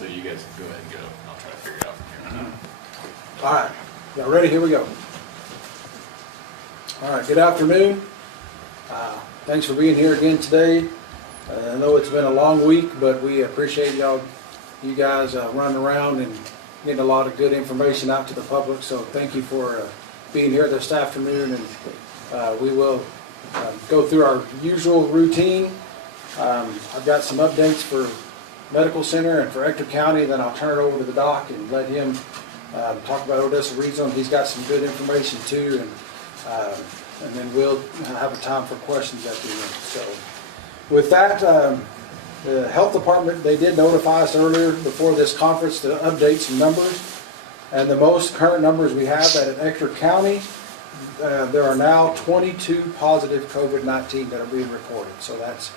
So you guys go ahead and go, and I'll try to figure it out from here. All right, y'all ready? Here we go. All right, good afternoon. Thanks for being here again today. I know it's been a long week, but we appreciate you guys running around and getting a lot of good information out to the public. So thank you for being here this afternoon, and we will go through our usual routine. I've got some updates for Medical Center and for Ector County, then I'll turn it over to the doc and let him talk about Odessa Regional. He's got some good information too, and then we'll have a time for questions at the end. So with that, the health department, they did notify us earlier before this conference to update some numbers, and the most current numbers we have that in Ector County, there are now 22 positive COVID-19 that are being reported. So that's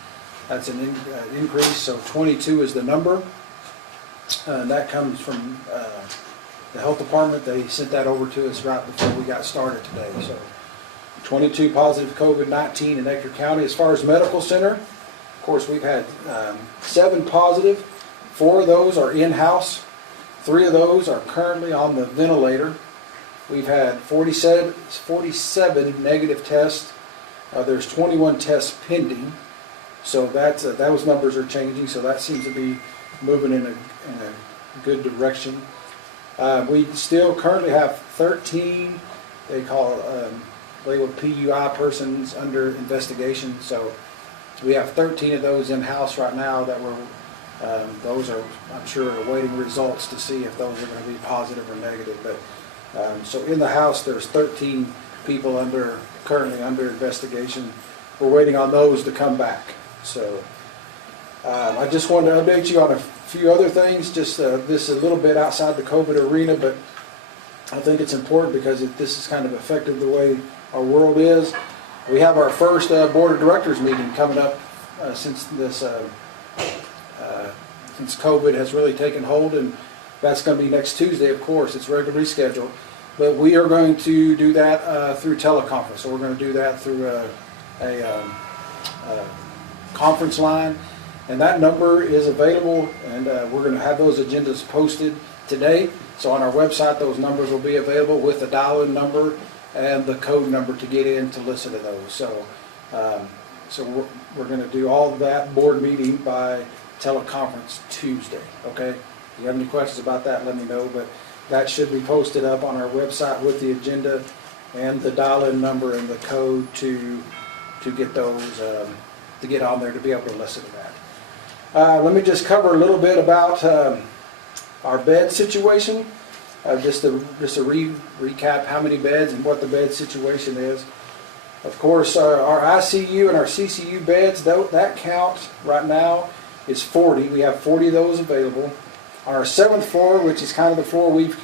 an increase. So 22 is the number, and that comes from the health department. They sent that over to us right before we got started today. So 22 positive COVID-19 in Ector County. As far as Medical Center, of course, we've had 7 positive. 4 of those are in-house. 3 of those are currently on the ventilator. We've had 47 negative tests. There's 21 tests pending. So those numbers are changing. So that seems to be moving in a good direction. We still currently have 13. They call labeled PUI persons under investigation. So we have 13 of those in house right now that those are, I'm sure, awaiting results to see if those are going to be positive or negative. But so in the house, there's 13 people currently under investigation. We're waiting on those to come back. So I just wanted to update you on a few other things. Just this is a little bit outside the COVID arena, but I think it's important because this has kind of affected the way our world is. We have our first board of directors meeting coming up since COVID has really taken hold, and that's going to be next Tuesday. Of course, it's regularly scheduled, but we are going to do that through teleconference. So we're going to do that through a conference line, and that number is available, and we're going to have those agendas posted today. So on our website, those numbers will be available with the dial-in number and the code number to get in to listen to those. So we're going to do all of that board meeting by teleconference Tuesday. Okay, if you have any questions about that, let me know, but that should be posted up on our website with the agenda and the dial-in number and the code to get those to get on there to be able to listen to that. Let me just cover a little bit about our bed situation. Just to recap how many beds and what the bed situation is. Of course, our ICU and our CCU beds, that count right now is 40. We have 40 of those available. On our 7th floor, which is kind of the floor we've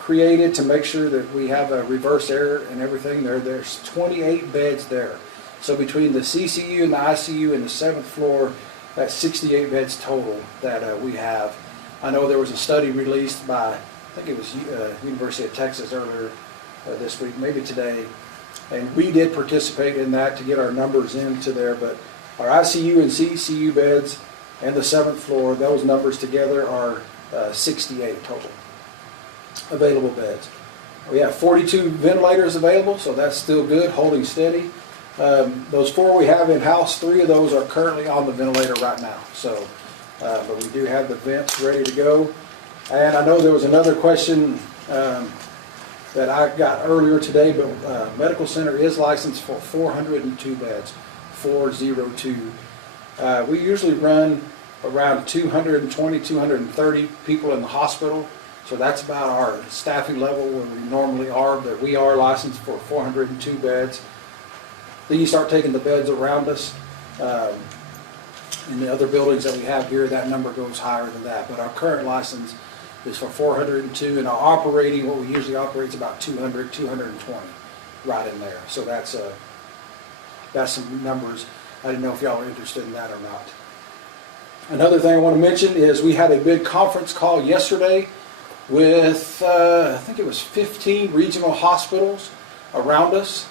created to make sure that we have a reverse air and everything, there's 28 beds there. So between the CCU and the ICU and the 7th floor, that's 68 beds total that we have. I know there was a study released by, I think it was University of Texas earlier this week, maybe today, and we did participate in that to get our numbers into there, but our ICU and CCU beds and the 7th floor, those numbers together are 68 total available beds. We have 42 ventilators available, so that's still good, holding steady. Those 4 we have in-house, 3 of those are currently on the ventilator right now. So, but we do have the vents ready to go. And I know there was another question that I got earlier today, but Medical Center is licensed for 402 beds, 402. We usually run around 220, 230 people in the hospital. So that's about our staffing level where we normally are, but we are licensed for 402 beds. Then you start taking the beds around us. In the other buildings that we have here, that number goes higher than that. But our current license is for 402, and our operating, what we usually operate is about 200, 220, right in there. So that's some numbers. I didn't know if y'all are interested in that or not. Another thing I want to mention is we had a big conference call yesterday with, I think it was 15 regional hospitals around us.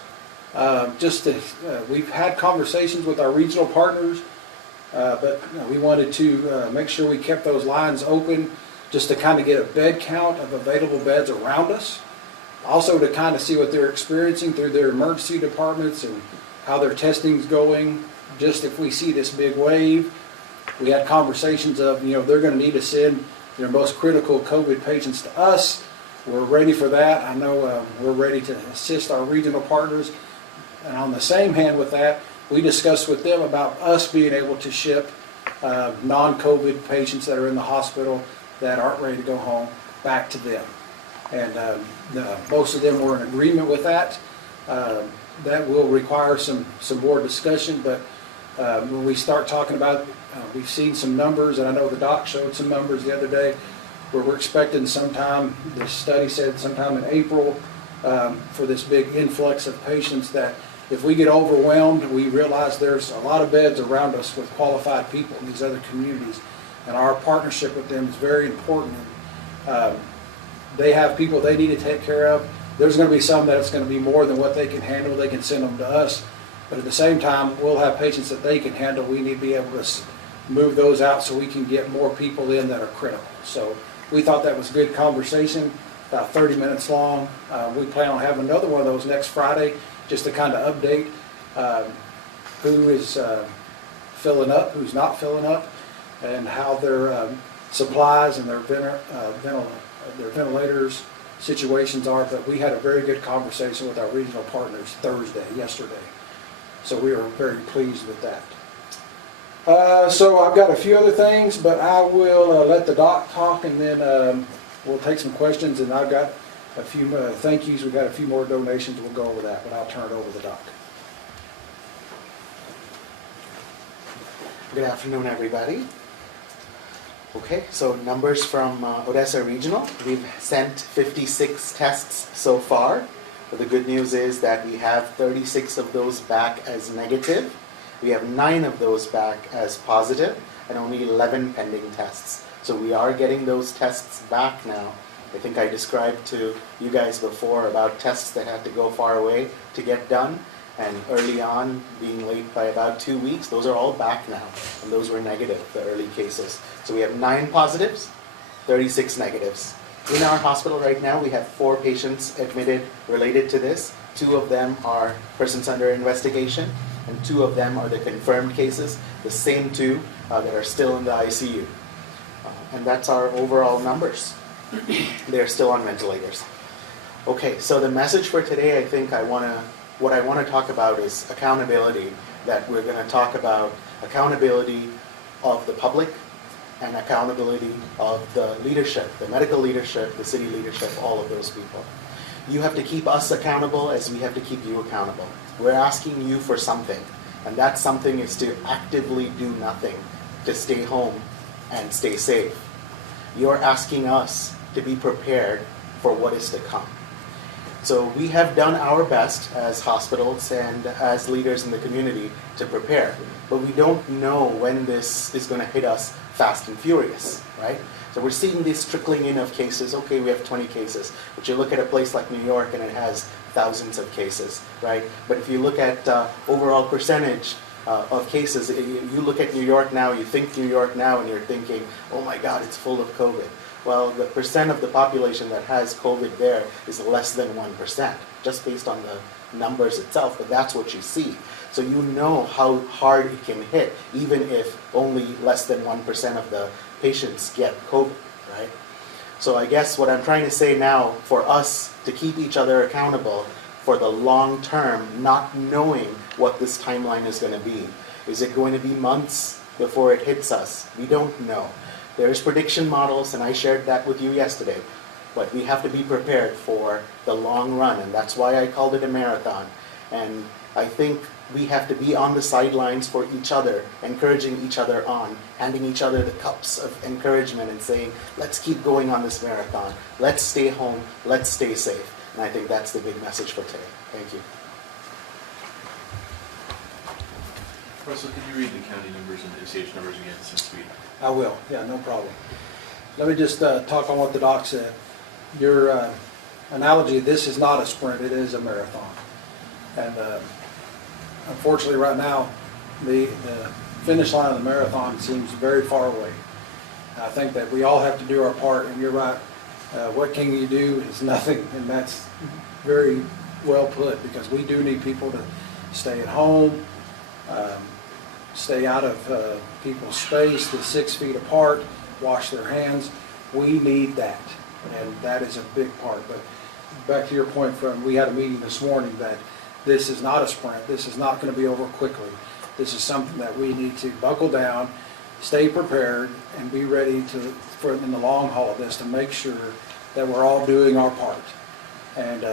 We've had conversations with our regional partners, but but we wanted to make sure we kept those lines open just to kind of get a bed count of available beds around us. Also to kind of see what they're experiencing through their emergency departments and how their testing's going. Just if we see this big wave, we had conversations of, they're going to need to send their most critical COVID patients to us. We're ready for that. I know we're ready to assist our regional partners. And on the same hand with that, we discussed with them about us being able to ship non-COVID patients that are in the hospital that aren't ready to go home back to them. And most of them were in agreement with that. That will require some more discussion, but when we start talking about, we've seen some numbers, and I know the doc showed some numbers the other day, where we're expecting sometime, this study said sometime in April, for this big influx of patients, that if we get overwhelmed, we realize there's a lot of beds around us with qualified people in these other communities, and our partnership with them is very important. They have people they need to take care of. There's going to be some that it's going to be more than what they can handle. They can send them to us. But at the same time, we'll have patients that they can handle. We need to be able to move those out so we can get more people in that are critical. So we thought that was a good conversation, about 30 minutes long. We plan on having another one of those next Friday just to kind of update who is filling up, who's not filling up, and how their supplies and their ventilators situations are. But we had a very good conversation with our regional partners yesterday. So we are very pleased with that. So I've got a few other things, but I will let the doc talk, and then we'll take some questions. And I've got a few thank yous. We've got a few more donations. We'll go over that, but I'll turn it over to the doc. Good afternoon, everybody. Okay, so numbers from Odessa Regional. We've sent 56 tests so far. But the good news is that we have 36 of those back as negative. We have 9 of those back as positive, and only 11 pending tests. So we are getting those tests back now. I think I described to you guys before about tests that had to go far away to get done, and early on being late by about 2 weeks. Those are all back now, and those were negative, the early cases. So we have 9 positives, 36 negatives. In our hospital right now, we have 4 patients admitted related to this. 2 of them are persons under investigation, and 2 of them are the confirmed cases, the same 2 that are still in the ICU. And that's our overall numbers. They're still on ventilators. Okay, so the message for today, I think what I want to talk about is accountability. That we're going to talk about accountability of the public and accountability of the leadership, the medical leadership, the city leadership, all of those people. You have to keep us accountable as we have to keep you accountable. We're asking you for something, and that something is to actively do nothing, to stay home and stay safe. You're asking us to be prepared for what is to come. So we have done our best as hospitals and as leaders in the community to prepare, but we don't know when this is going to hit us fast and furious, right? So we're seeing this trickling in of cases. Okay, we have 20 cases, but you look at a place like New York and it has thousands of cases, right? But if you look at overall percentage of cases, you look at New York now, you think New York now, and you're thinking, oh my God, it's full of COVID. Well, the percent of the population that has COVID there is less than 1%, just based on the numbers itself, but that's what you see. So you know how hard it can hit, even if only less than 1% of the patients get COVID, right? So I guess what I'm trying to say now, for us to keep each other accountable for the long term, not knowing what this timeline is going to be. Is it going to be months before it hits us? We don't know. There's prediction models, and I shared that with you yesterday. But we have to be prepared for the long run, and that's why I called it a marathon. And I think we have to be on the sidelines for each other, encouraging each other on, handing each other the cups of encouragement and saying, let's keep going on this marathon. Let's stay home. Let's stay safe. And I think that's the big message for today. Thank you. Russell, could you read the county numbers and ACH numbers again, since we... I will, yeah, no problem. Let me just talk on what the doc said. Your analogy, this is not a sprint, it is a marathon. And unfortunately right now, the finish line of the marathon seems very far away. I think that we all have to do our part, and you're right. What can you do is nothing, and that's very well put, because we do need people to stay at home, stay out of people's space, the 6 feet apart, wash their hands. We need that, and that is a big part. But back to your point, we had a meeting this morning that this is not a sprint. This is not going to be over quickly. This is something that we need to buckle down, stay prepared, and be ready for in the long haul of this, to make sure that we're all doing our part. And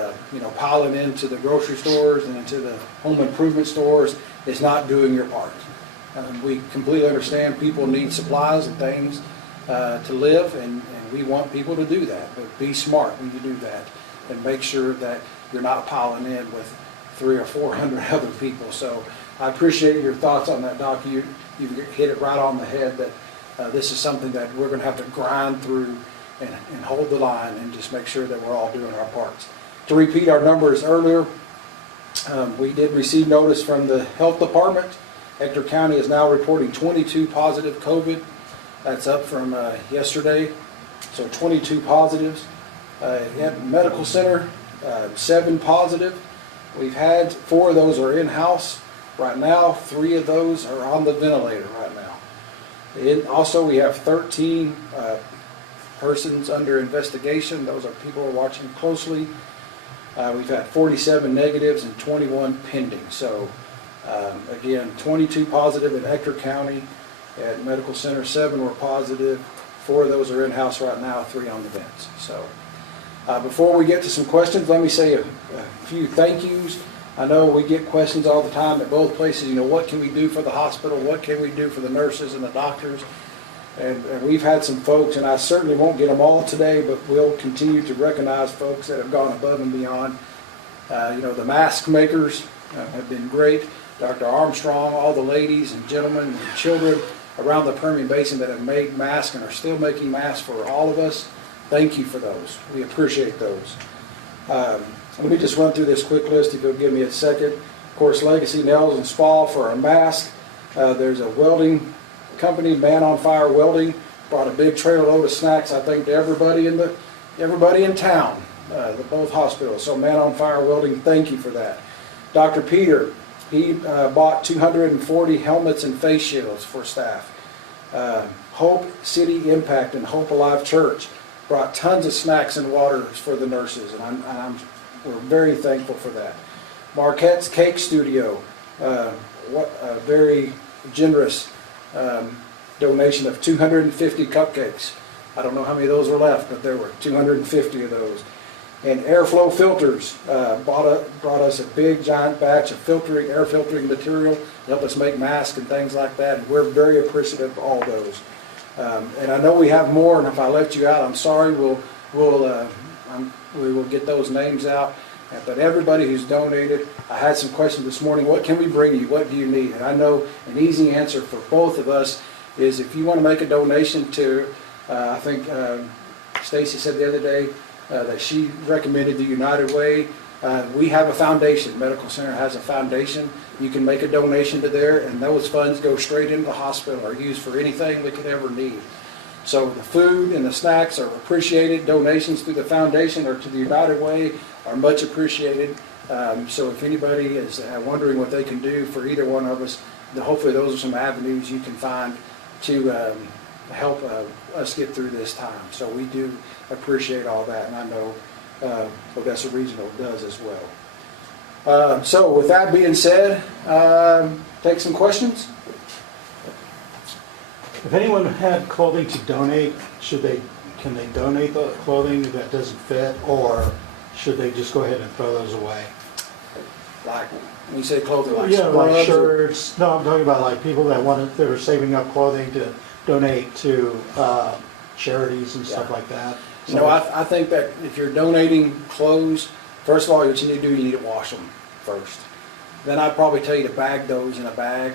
piling into the grocery stores and into the home improvement stores is not doing your part. We completely understand people need supplies and things to live, and we want people to do that. But be smart when you do that, and make sure that you're not piling in with 300 or 400 other people. So I appreciate your thoughts on that, Doc. You hit it right on the head, that this is something that we're going to have to grind through and hold the line, and just make sure that we're all doing our parts. To repeat our numbers earlier, we did receive notice from the health department. Ector County is now reporting 22 positive COVID. That's up from yesterday. So 22 positives. At medical center, 7 positive. We've had 4 of those are in-house right now. 3 of those are on the ventilator right now. Also, we have 13 persons under investigation. Those are people who are watching closely. We've had 47 negatives and 21 pending. So again, 22 positive in Ector County. At medical center, 7 were positive. 4 of those are in-house right now, 3 on the vents. So before we get to some questions, let me say a few thank yous. I know we get questions all the time at both places. What can we do for the hospital? What can we do for the nurses and the doctors? And we've had some folks, and I certainly won't get them all today, but we'll continue to recognize folks that have gone above and beyond. The mask makers have been great. Dr. Armstrong, all the ladies and gentlemen and children around the Permian Basin that have made masks and are still making masks for all of us. Thank you for those. We appreciate those. Let me just run through this quick list if you'll give me a second. Of course, Legacy Nails and Spall for our mask. There's a welding company, Man on Fire Welding, brought a big trailer load of snacks, I think, to everybody in town, both hospitals. So Man on Fire Welding, thank you for that. Dr. Peter, he bought 240 helmets and face shields for staff. Hope City Impact and Hope Alive Church brought tons of snacks and waters for the nurses, and we're very thankful for that. Marquette's Cake Studio, what a very generous donation of 250 cupcakes. I don't know how many of those were left, but there were 250 of those. And Airflow Filters brought us a big giant batch of air filtering material to help us make masks and things like that, and we're very appreciative of all those. And I know we have more, and if I left you out, I'm sorry. We will get those names out. But everybody who's donated, I had some questions this morning. What can we bring you? What do you need? And I know an easy answer for both of us is, if you want to make a donation to, I think Stacy said the other day that she recommended the United Way. We have a foundation. Medical Center has a foundation. You can make a donation to there, and those funds go straight into the hospital or used for anything we could ever need. So the food and the snacks are appreciated. Donations through the foundation or to the United Way are much appreciated. So if anybody is wondering what they can do for either one of us, hopefully those are some avenues you can find to help us get through this time. So we do appreciate all that, and I know Odessa Regional does as well. So with that being said, take some questions. If anyone had clothing to donate, can they donate the clothing that doesn't fit, or should they just go ahead and throw those away? Like, when you say clothing, like like shirts. No, I'm talking about like people that are saving up clothing to donate to charities and stuff like that. So I think that if you're donating clothes, first of all, what you need to do, you need to wash them first. Then I'd probably tell you to bag those in a bag,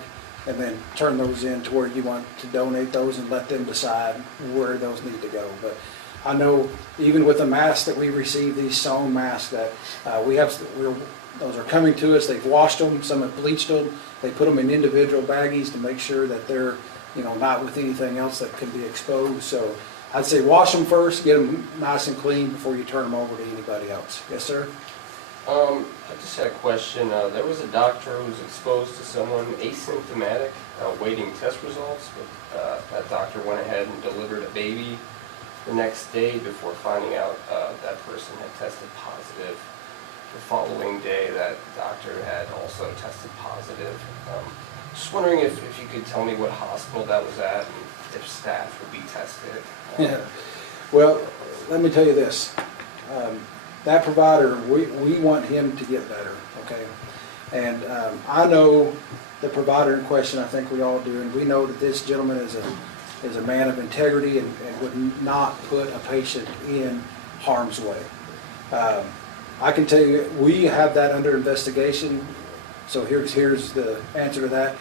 and then turn those in to where you want to donate those, and let them decide where those need to go. But I know even with the masks that we receive, these sewn masks, that we're those are coming to us. They've washed them, some have bleached them. They put them in individual baggies to make sure that they're, not with anything else that can be exposed. So I'd say wash them first, get them nice and clean before you turn them over to anybody else. Yes, sir? I just had a question. There was a doctor who was exposed to someone asymptomatic, waiting test results, but that doctor went ahead and delivered a baby the next day before finding out that person had tested positive. The following day, that doctor had also tested positive. Just wondering if you could tell me what hospital that was at and if staff would be tested. Yeah. Well, let me tell you this. That provider, we want him to get better, okay? And I know the provider in question, I think we all do, and we know that this gentleman is a man of integrity and would not put a patient in harm's way. I can tell you, we have that under investigation, so here's the answer to that.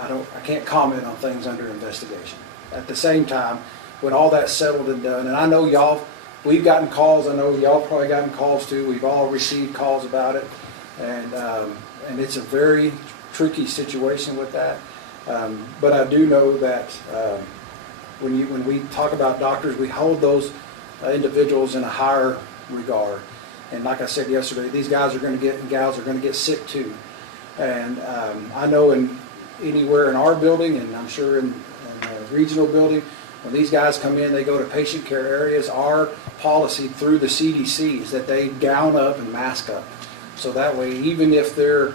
I can't comment on things under investigation. At the same time, when all that's settled and done, and I know we've gotten calls, I know y'all probably gotten calls too, we've all received calls about it, and it's a very tricky situation with that. But I do know that when we talk about doctors, we hold those individuals in a higher regard. And like I said yesterday, these guys are going to get, and gals are going to get sick too. And I know anywhere in our building, and I'm sure in the regional building, when these guys come in, they go to patient care areas. Our policy through the CDC is that they gown up and mask up. So that way, even if they're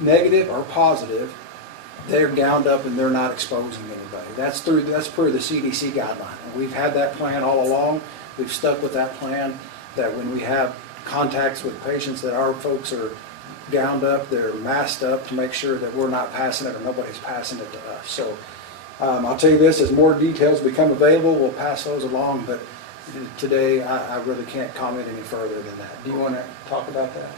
negative or positive, they're gowned up and they're not exposing anybody. That's per the CDC guideline. And we've had that plan all along. We've stuck with that plan, that when we have contacts with patients, that our folks are gowned up, they're masked up to make sure that we're not passing it or nobody's passing it to us. So I'll tell you this, as more details become available, we'll pass those along, but today I really can't comment any further than that. Do you want to talk about that?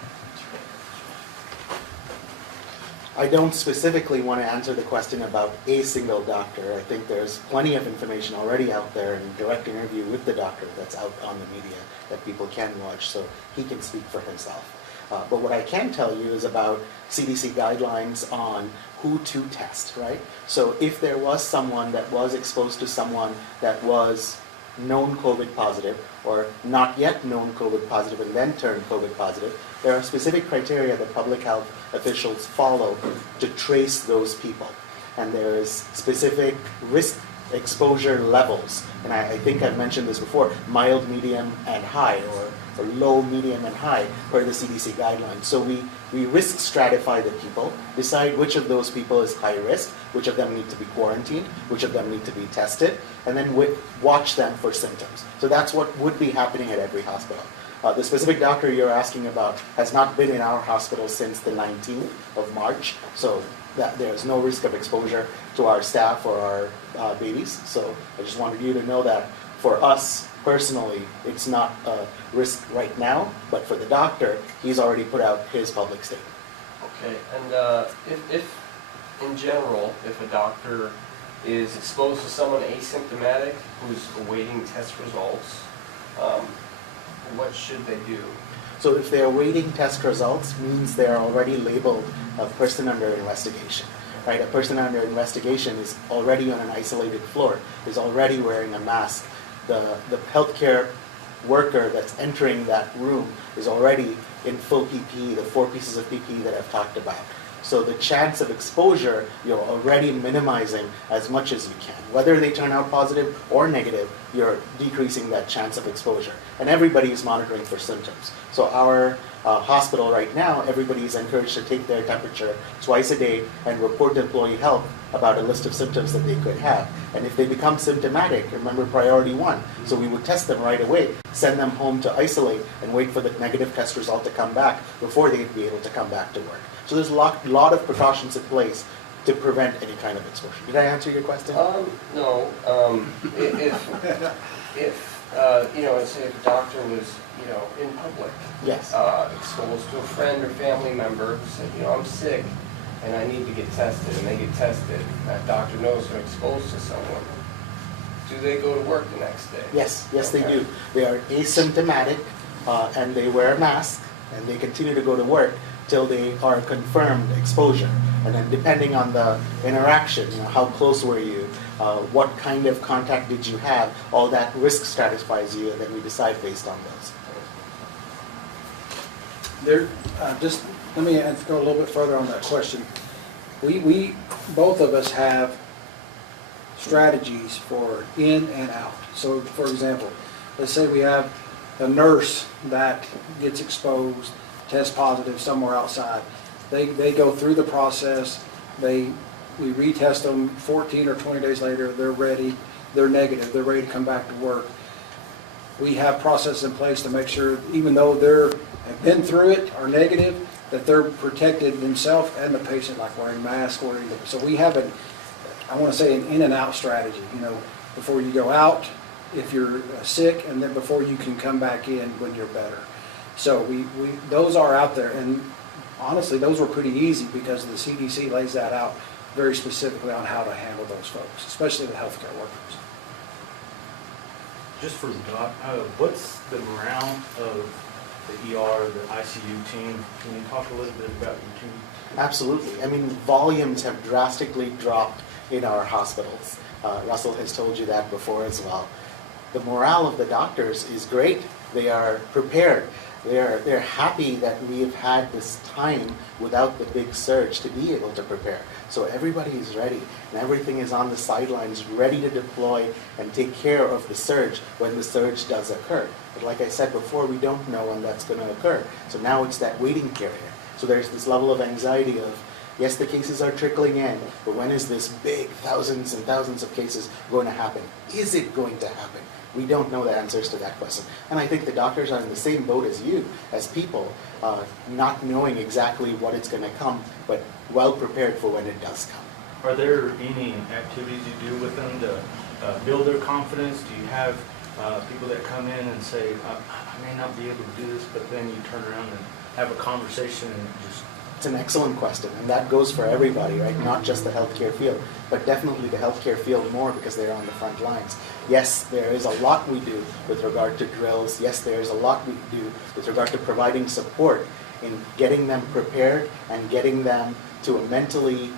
I don't specifically want to answer the question about a single doctor. I think there's plenty of information already out there in direct interview with the doctor that's out on the media that people can watch, so he can speak for himself. But what I can tell you is about CDC guidelines on who to test, right? So if there was someone that was exposed to someone that was known COVID positive or not yet known COVID positive and then turned COVID positive, there are specific criteria that public health officials follow to trace those people. And there is specific risk exposure levels. And I think I've mentioned this before, mild, medium, and high, or low, medium, and high per the CDC guidelines. So we risk stratify the people, decide which of those people is high risk, which of them need to be quarantined, which of them need to be tested, and then watch them for symptoms. So that's what would be happening at every hospital. The specific doctor you're asking about has not been in our hospital since the 19th of March, so that there's no risk of exposure to our staff or our babies. So I just wanted you to know that for us personally, it's not a risk right now, but for the doctor, he's already put out his public statement. Okay, and if in general, if a doctor is exposed to someone asymptomatic who's awaiting test results, what should they do? So if they're awaiting test results, means they're already labeled a person under investigation, right? A person under investigation is already on an isolated floor, is already wearing a mask. The healthcare worker that's entering that room is already in full PPE, the 4 pieces of PPE that I've talked about. So the chance of exposure, you're already minimizing as much as you can. Whether they turn out positive or negative, you're decreasing that chance of exposure. And everybody is monitoring for symptoms. So our hospital right now, everybody is encouraged to take their temperature twice a day and report to employee health about a list of symptoms that they could have. And if they become symptomatic, remember priority 1. So we would test them right away, send them home to isolate, and wait for the negative test result to come back before they'd be able to come back to work. So there's a lot of precautions in place to prevent any kind of exposure. Did I answer your question? No. If say if a doctor was, in public, Yes. exposed to a friend or family member who said, I'm sick and I need to get tested, and they get tested, that doctor knows they're exposed to someone, do they go to work the next day? Yes, they Okay. do. They are asymptomatic and they wear a mask and they continue to go to work till they are confirmed exposure. And then depending on the interaction, how close were you, what kind of contact did you have, all that risk stratifies you, and then we decide based on those. Just let me go a little bit further on that question. We both of us have strategies for in and out. So, for example, let's say we have a nurse that gets exposed, tests positive somewhere outside. They go through the process. We retest them 14 or 20 days later. They're ready. They're negative. They're ready to come back to work. We have processes in place to make sure, even though have been through it, are negative, that they're protected themselves and the patient, like wearing masks, so we have I want to say an in and out strategy, before you go out, if you're sick, and then before you can come back in when you're better. So those are out there, and honestly, those were pretty easy because the CDC lays that out very specifically on how to handle those folks, especially the healthcare workers. Just for Doc, what's the morale of the ER, the ICU team? Can you talk a little bit about your team? Absolutely. I mean, volumes have drastically dropped in our hospitals. Russell has told you that before as well. The morale of the doctors is great. They are prepared. They're happy that we have had this time without the big surge to be able to prepare. So everybody is ready, and everything is on the sidelines, ready to deploy and take care of the surge when the surge does occur. But like I said before, we don't know when that's going to occur. So now it's that waiting period. So there's this level of anxiety of, yes, the cases are trickling in, but when is this big thousands and thousands of cases going to happen? Is it going to happen? We don't know the answers to that question. And I think the doctors are in the same boat as you, as people, not knowing exactly what it's going to come, but well prepared for when it does come. Are there any activities you do with them to build their confidence? Do you have people that come in and say, I may not be able to do this, but then you turn around and have a conversation and just... It's an excellent question, and that goes for everybody, right? Not just the healthcare field, but definitely the healthcare field more because they're on the front lines. Yes, there is a lot we do with regard to drills. Yes, there is a lot we do with regard to providing support in getting them prepared and getting them to a mentally,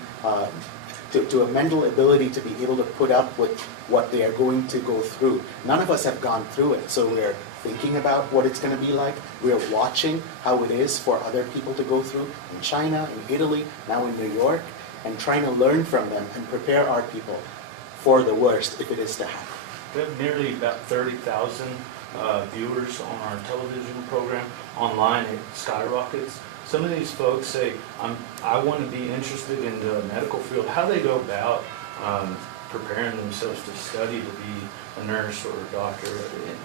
to a mental ability to be able to put up with what they are going to go through. None of us have gone through it, so we're thinking about what it's going to be like. We're watching how it is for other people to go through in China, in Italy, now in New York, and trying to learn from them and prepare our people for the worst if it is to happen. We have nearly about 30,000 viewers on our television program. Online, it skyrockets. Some of these folks say, I want to be interested in the medical field. How do they go about preparing themselves to study to be a nurse or a doctor?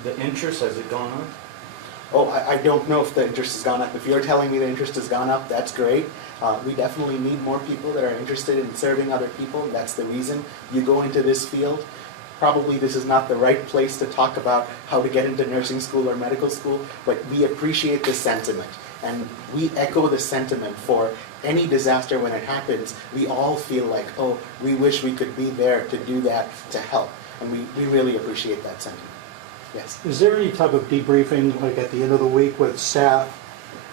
The interest, has it gone up? Oh, I don't know if the interest has gone up. If you're telling me the interest has gone up, that's great. We definitely need more people that are interested in serving other people. That's the reason you go into this field. Probably this is not the right place to talk about how to get into nursing school or medical school, but we appreciate this sentiment. And we echo the sentiment for any disaster when it happens. We all feel like, oh, we wish we could be there to do that, to help. And we really appreciate that sentiment. Yes. Is there any type of debriefing, like at the end of the week with staff,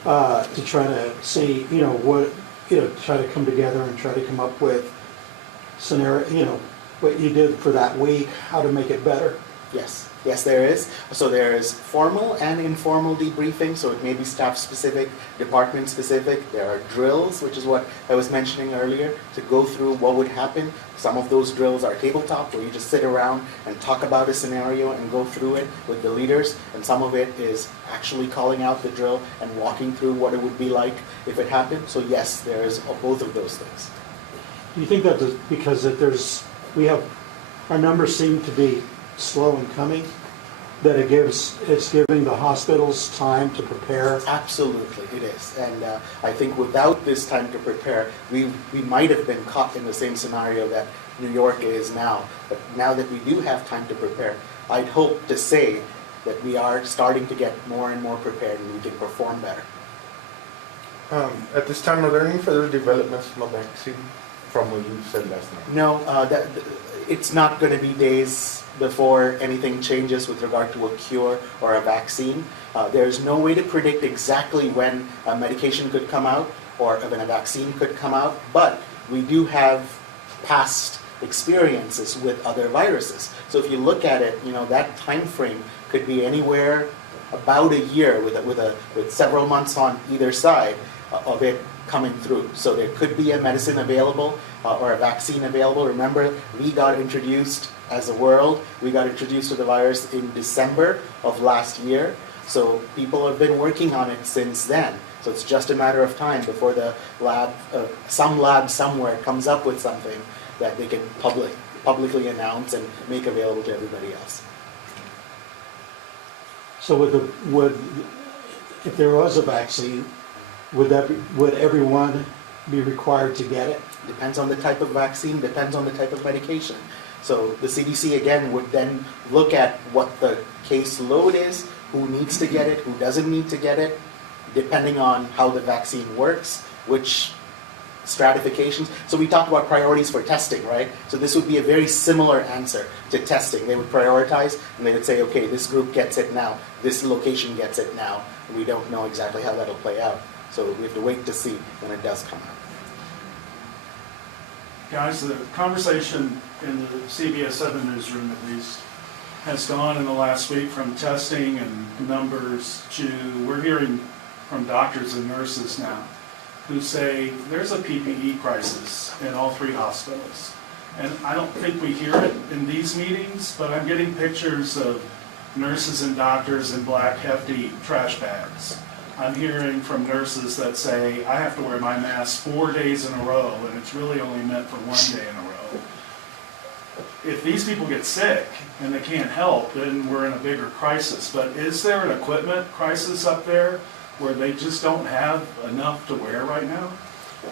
to try to see, try to come together and try to come up with scenario, what you did for that week, how to make it better? Yes. Yes, there is. So there is formal and informal debriefing, so it may be staff-specific, department-specific. There are drills, which is what I was mentioning earlier, to go through what would happen. Some of those drills are tabletop, where you just sit around and talk about a scenario and go through it with the leaders, and some of it is actually calling out the drill and walking through what it would be like if it happened. So yes, there is both of those things. Do you think that because our numbers seem to be slow in coming, that it's giving the hospitals time to prepare? Absolutely, it is. And I think without this time to prepare, we might have been caught in the same scenario that New York is now. But now that we do have time to prepare, I'd hope to say that we are starting to get more and more prepared and we can perform better. At this time, are there any further developments from the vaccine from what you said last night? No, it's not going to be days before anything changes with regard to a cure or a vaccine. There's no way to predict exactly when a medication could come out or when a vaccine could come out, but we do have past experiences with other viruses. So if you look at it, that time frame could be anywhere about a year with several months on either side of it coming through. So there could be a medicine available or a vaccine available. Remember, we got introduced as a world, we got introduced to the virus in December of last year. So people have been working on it since then. So it's just a matter of time before the lab, some lab somewhere comes up with something that they can publicly announce and make available to everybody else. So if there was a vaccine, would everyone be required to get it? Depends on the type of vaccine, depends on the type of medication. So the CDC again would then look at what the case load is, who needs to get it, who doesn't need to get it, depending on how the vaccine works, which stratifications. So we talked about priorities for testing, right? So this would be a very similar answer to testing. They would prioritize and they would say, okay, this group gets it now, this location gets it now. And we don't know exactly how that'll play out. So we have to wait to see when it does come out. Guys, the conversation in the CBS 7 newsroom at least has gone in the last week from testing and numbers to, we're hearing from doctors and nurses now who say there's a PPE crisis in all 3 hospitals. And I don't think we hear it in these meetings, but I'm getting pictures of nurses and doctors in black hefty trash bags. I'm hearing from nurses that say, I have to wear my mask 4 days in a row, and it's really only meant for 1 day in a row. If these people get sick and they can't help, then we're in a bigger crisis. But is there an equipment crisis up there where they just don't have enough to wear right now?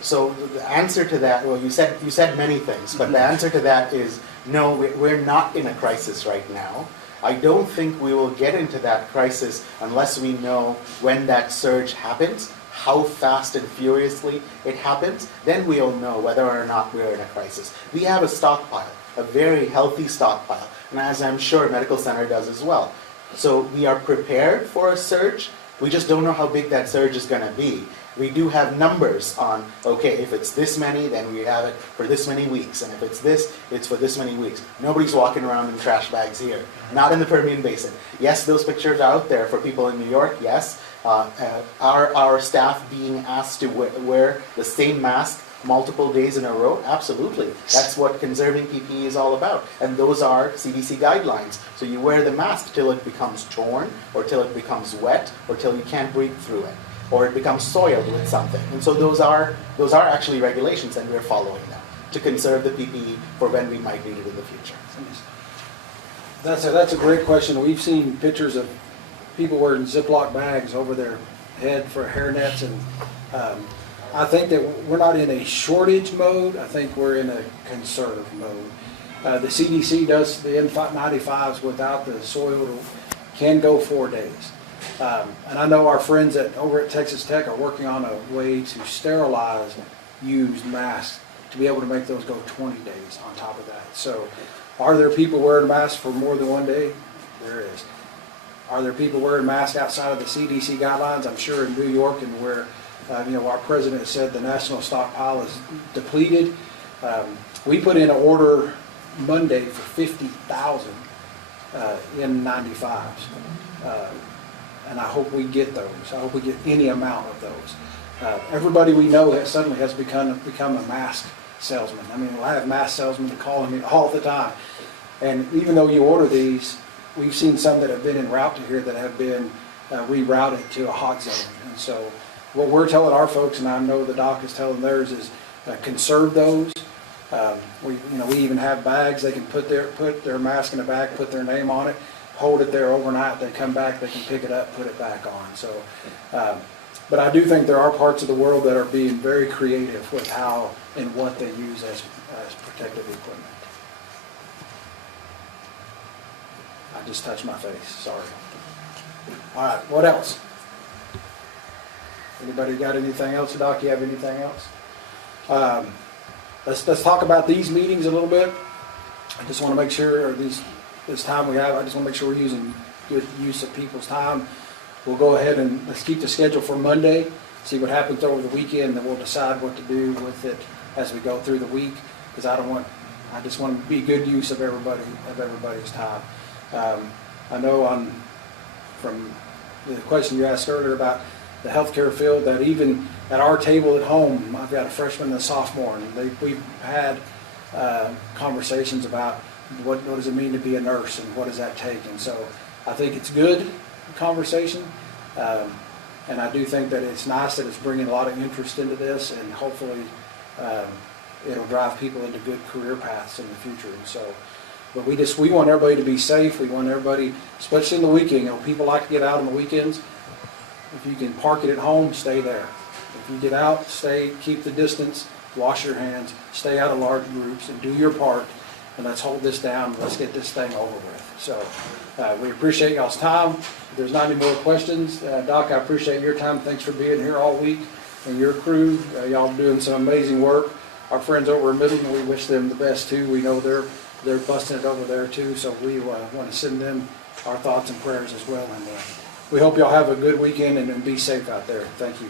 So the answer to that, well, you said many things, but the answer to that is no, we're not in a crisis right now. I don't think we will get into that crisis unless we know when that surge happens, how fast and furiously it happens. Then we'll know whether or not we're in a crisis. We have a stockpile, a very healthy stockpile, and as I'm sure Medical Center does as well. So we are prepared for a surge. We just don't know how big that surge is going to be. We do have numbers on, okay, if it's this many, then we have it for this many weeks. And if it's this, it's for this many weeks. Nobody's walking around in trash bags here. Not in the Permian Basin. Yes, those pictures are out there for people in New York, yes. Are our staff being asked to wear the same mask multiple days in a row? Absolutely. That's what conserving PPE is all about. And those are CDC guidelines. So you wear the mask till it becomes torn, or till it becomes wet, or till you can't breathe through it, or it becomes soiled with something. And so those are actually regulations, and we're following them to conserve the PPE for when we might need it in the future. That's a great question. We've seen pictures of people wearing Ziploc bags over their head for hairnets, and I think that we're not in a shortage mode. I think we're in a conserve mode. The CDC does the N95s without the soil can go 4 days. And I know our friends over at Texas Tech are working on a way to sterilize used masks to be able to make those go 20 days on top of that. So are there people wearing masks for more than 1 day? There is. Are there people wearing masks outside of the CDC guidelines? I'm sure in New York, and where our president said the national stockpile is depleted. We put in an order Monday for 50,000 N95s. And I hope we get those. I hope we get any amount of those. Everybody we know suddenly has become a mask salesman. I mean, I have mask salesmen calling me all the time. And even though you order these, we've seen some that have been en route to here that have been rerouted to a hot zone. And so what we're telling our folks, and I know the doc is telling theirs, is conserve those. We even have bags. They can put their mask in a bag, put their name on it, hold it there overnight. They come back, they can pick it up, put it back on. So, but I do think there are parts of the world that are being very creative with how and what they use as protective equipment. I just touched my face, sorry. All right, what else? Anybody got anything else? Doc, you have anything else? Let's talk about these meetings a little bit. I just want to make sure, or these this time we have, I just want to make sure we're using good use of people's time. We'll go ahead and let's keep the schedule for Monday, see what happens over the weekend, then we'll decide what to do with it as we go through the week, because I just want to be good use of everybody's time. I know from the question you asked earlier about the healthcare field, that even at our table at home, I've got a freshman and a sophomore, and we've had conversations about what does it mean to be a nurse and what does that take. And so I think it's good conversation, and I do think that it's nice that it's bringing a lot of interest into this, and hopefully it'll drive people into good career paths in the future. And so, but we want everybody to be safe. We want everybody, especially in the weekend. You know, people like to get out on the weekends. If you can park it at home, stay there. If you get out, keep the distance, wash your hands, stay out of large groups, and do your part. And let's hold this down. Let's get this thing over with. So we appreciate y'all's time. If there's not any more questions, Doc, I appreciate your time. Thanks for being here all week, and your crew. Y'all doing some amazing work. Our friends over in Middleton, we wish them the best too. We know they're busting it over there too, so we want to send them our thoughts and prayers as well. And we hope y'all have a good weekend and be safe out there. Thank you.